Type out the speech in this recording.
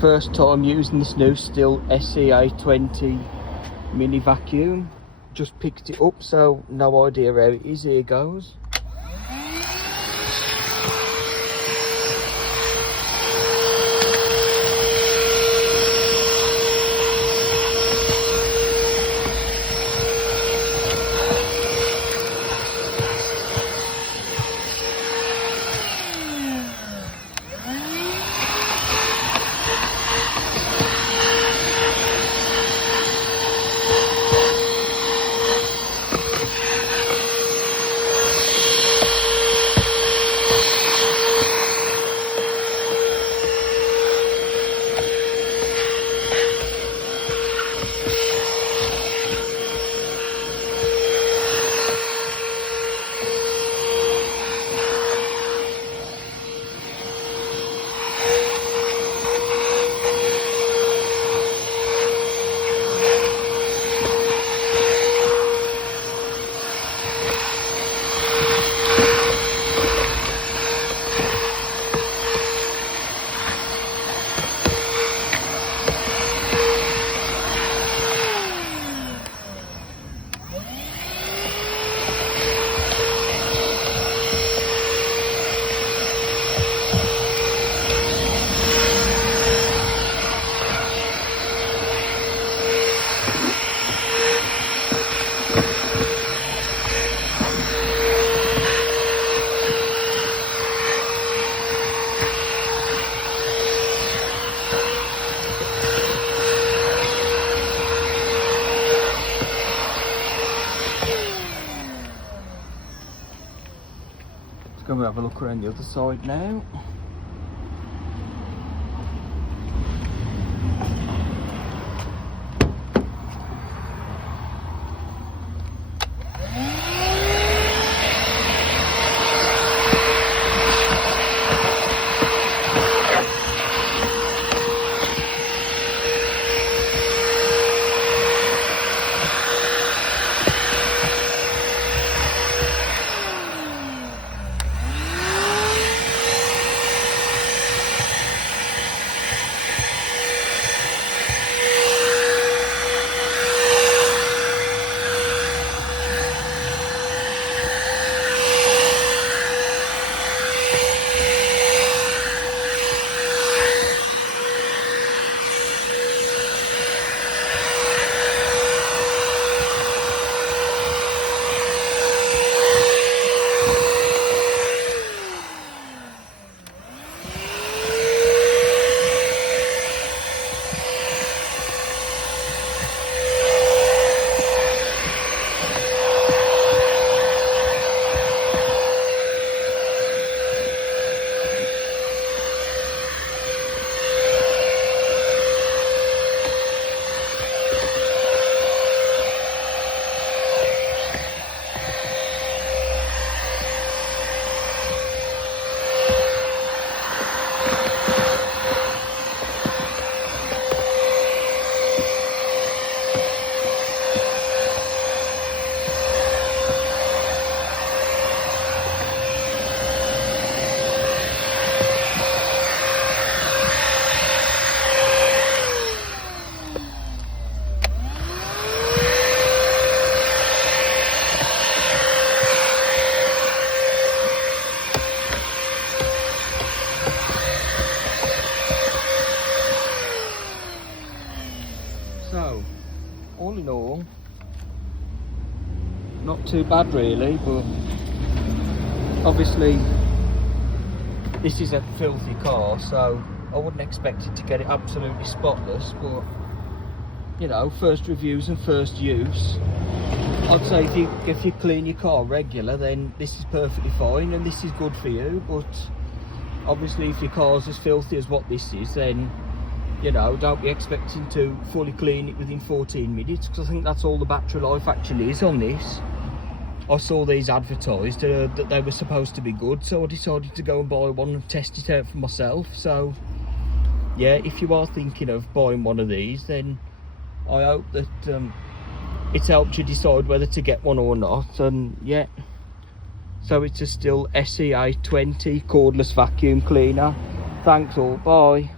First time using this new Still SCA20 mini vacuum. Just picked it up, so no idea how it is. Here goes. Go and have a look around the other side now. So, all in all, not too bad really, but obviously this is a filthy car, so I wouldn't expect it to get it absolutely spotless, but you know, first reviews and first use, I'd say if you clean your car regular, then this is perfectly fine and this is good for you. But obviously if your car's as filthy as what this is, then you know, don't be expecting to fully clean it within 14 minutes, because I think that's all the battery life actually is on this. I saw these advertised that they were supposed to be good, so I decided to go and buy one and test it out for myself. So yeah, if you are thinking of buying one of these, then I hope that it's helped you decide whether to get one or not. And yeah, so it's a Still SCA20 cordless vacuum cleaner. Thanks all, bye.